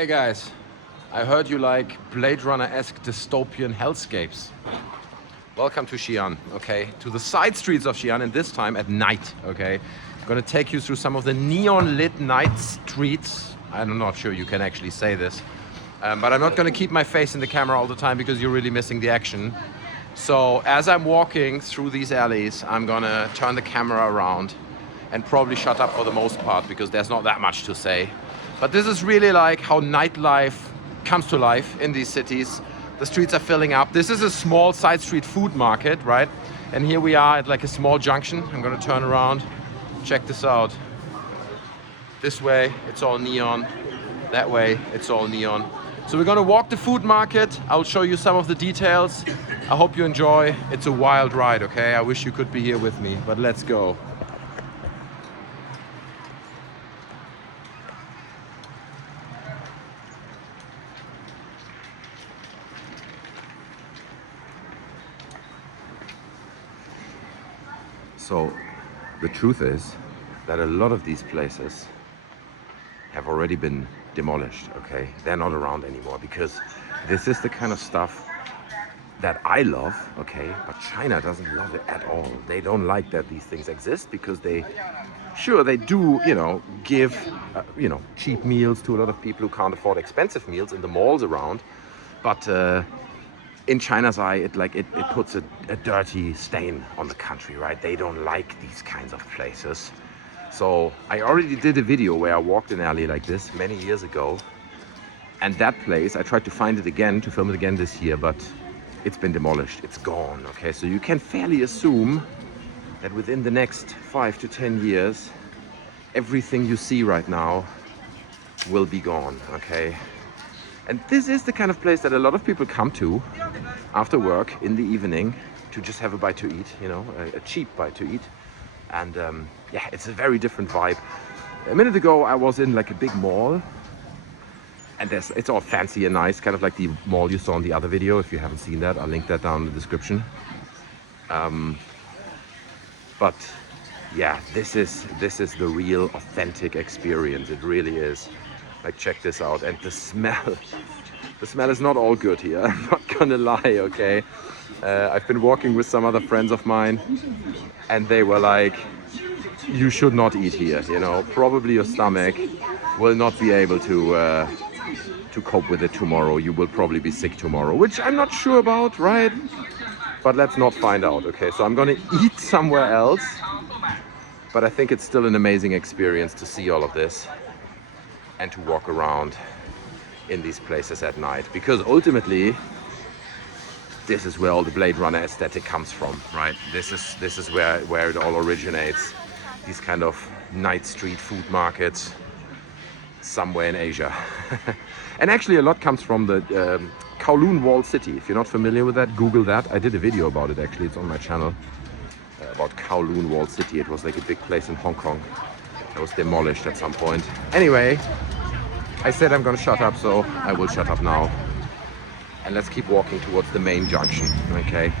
Hey guys, I heard you like Blade Runner-esque dystopian hellscapes. Welcome to Xi'an, okay? To the side streets of Xi'an, and this time at night, okay? I'm gonna take you through some of the neon-lit night streets. I'm not sure you can actually say this, but I'm not gonna keep my face in the camera all the time because you're really missing the action. So as I'm walking through these alleys, I'm gonna turn the camera around and probably shut up for the most part because there's not that much to say. But this is really like how nightlife comes to life in these cities. The streets are filling up. This is a small side street food market, right? And here we are at like a small junction. I'm gonna turn around, check this out. This way, it's all neon. That way, it's all neon. So we're gonna walk the food market. I'll show you some of the details. I hope you enjoy. It's a wild ride, okay? I wish you could be here with me, but let's go. So the truth is that a lot of these places have already been demolished, okay? They're not around anymore because this is the kind of stuff that I love, okay? But China doesn't love it at all. They don't like that these things exist because they do, give, cheap meals to a lot of people who can't afford expensive meals in the malls around. But in China's eye, it puts a dirty stain on the country, right? They don't like these kinds of places. So I already did a video where I walked an alley like this many years ago. And that place, I tried to find it again, to film it again this year, but it's been demolished, it's gone, okay? So you can fairly assume that within the next 5 to 10 years, everything you see right now will be gone, okay? And this is the kind of place that a lot of people come to after work in the evening to just have a bite to eat, a cheap bite to eat. And yeah, it's a very different vibe. A minute ago, I was in like a big mall, and it's all fancy and nice, kind of like the mall you saw in the other video. If you haven't seen that, I'll link that down in the description. But yeah, this is the real authentic experience. It really is. Like, check this out. And the smell is not all good here. I'm not gonna lie, okay? I've been walking with some other friends of mine, and they were like, you should not eat here, Probably your stomach will not be able to cope with it tomorrow. You will probably be sick tomorrow, which I'm not sure about, right? But let's not find out, okay? So I'm gonna eat somewhere else, but I think it's still an amazing experience to see all of this and to walk around in these places at night, because ultimately this is where all the Blade Runner aesthetic comes from, right? This is where it all originates. These kind of night street food markets somewhere in Asia. And actually a lot comes from the Kowloon Walled City. If you're not familiar with that, Google that. I did a video about it, actually. It's on my channel, about Kowloon Walled City. It was like a big place in Hong Kong. It was demolished at some point. Anyway, I said I'm gonna shut up, so I will shut up now. And let's keep walking towards the main junction, okay?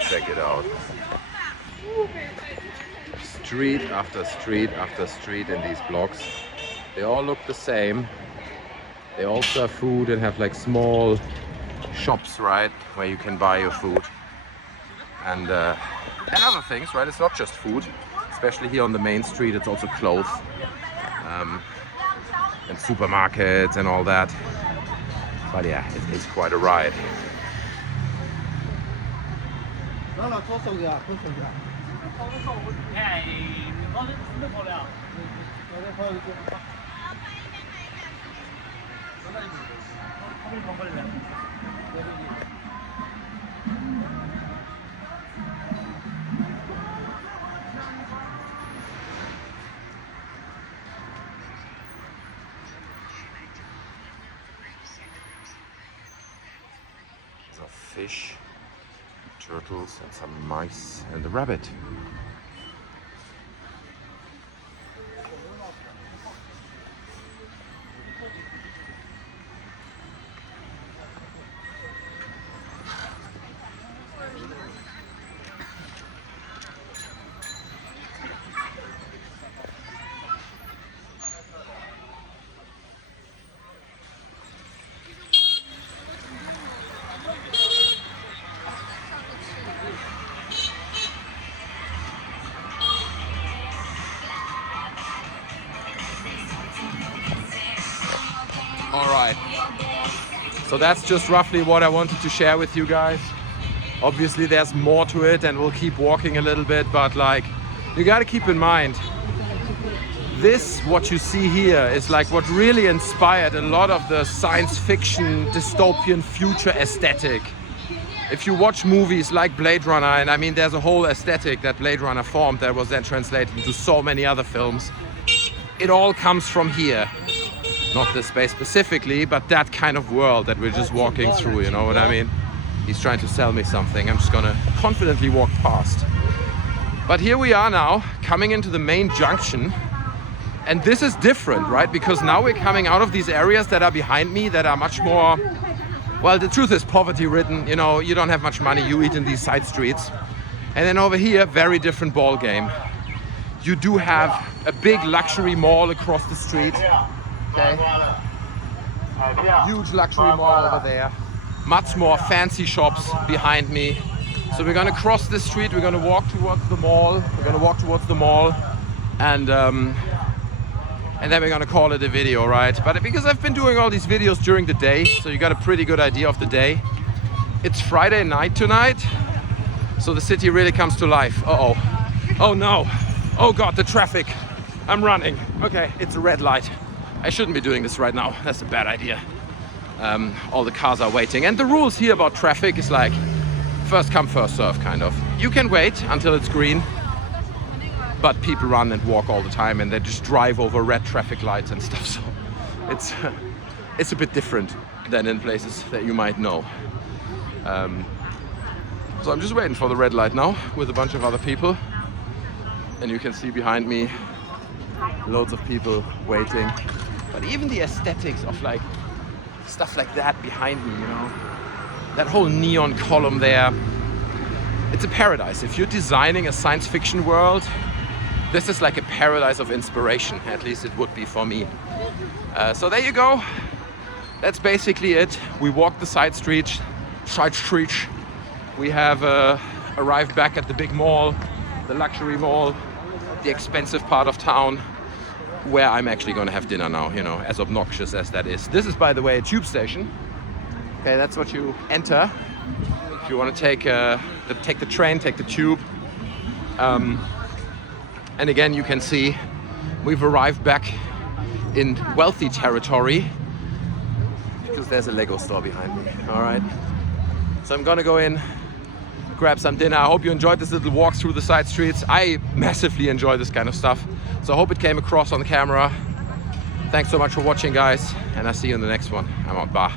Check it out. Street after street after street in these blocks. They all look the same. They all serve food and have like small shops, right, where you can buy your food. And other things, right? It's not just food. Especially here on the main street, it's also clothes. And supermarkets and all that. But yeah, it's quite a ride. Fish, turtles, and some mice, and a rabbit. Alright, so that's just roughly what I wanted to share with you guys. Obviously there's more to it and we'll keep walking a little bit, but like, you gotta keep in mind, this, what you see here, is like what really inspired a lot of the science fiction dystopian future aesthetic. If you watch movies like Blade Runner, and I mean there's a whole aesthetic that Blade Runner formed that was then translated into so many other films, it all comes from here. Not this space specifically, but that kind of world that we're just walking through, you know what I mean? He's trying to sell me something. I'm just gonna confidently walk past. But here we are now, coming into the main junction. And this is different, right? Because now we're coming out of these areas that are behind me that are much more, well, the truth is poverty-ridden. You know, you don't have much money, you eat in these side streets. And then over here, very different ball game. You do have a big luxury mall across the street. Okay. Huge luxury mall over there. Much more fancy shops behind me. So we're gonna cross this street, we're gonna walk towards the mall. And then we're gonna call it a video, right? But because I've been doing all these videos during the day, so you got a pretty good idea of the day. It's Friday night tonight, so the city really comes to life. Uh-oh. Oh no. Oh God, the traffic. I'm running. Okay, it's a red light. I shouldn't be doing this right now. That's a bad idea. All the cars are waiting. And the rules here about traffic is like, first come, first serve, kind of. You can wait until it's green, but people run and walk all the time and they just drive over red traffic lights and stuff. So it's a bit different than in places that you might know. So I'm just waiting for the red light now with a bunch of other people. And you can see behind me loads of people waiting. But even the aesthetics of like stuff like that behind me, you know, that whole neon column there, it's a paradise. If you're designing a science fiction world, this is like a paradise of inspiration. At least it would be for me. So there you go. That's basically it. We walked the side street. We have arrived back at the big mall, the luxury mall, the expensive part of town, where I'm actually going to have dinner now, you know, as obnoxious as that is. This is, by the way, a tube station. Okay, that's what you enter if you want to take the train, take the tube. And again, you can see we've arrived back in wealthy territory because there's a Lego store behind me. All right, so I'm gonna go in, grab some dinner. I hope you enjoyed this little walk through the side streets. I massively enjoy this kind of stuff, so I hope it came across on the camera. Thanks so much for watching, guys, and I'll see you in the next one. I'm out. Bye.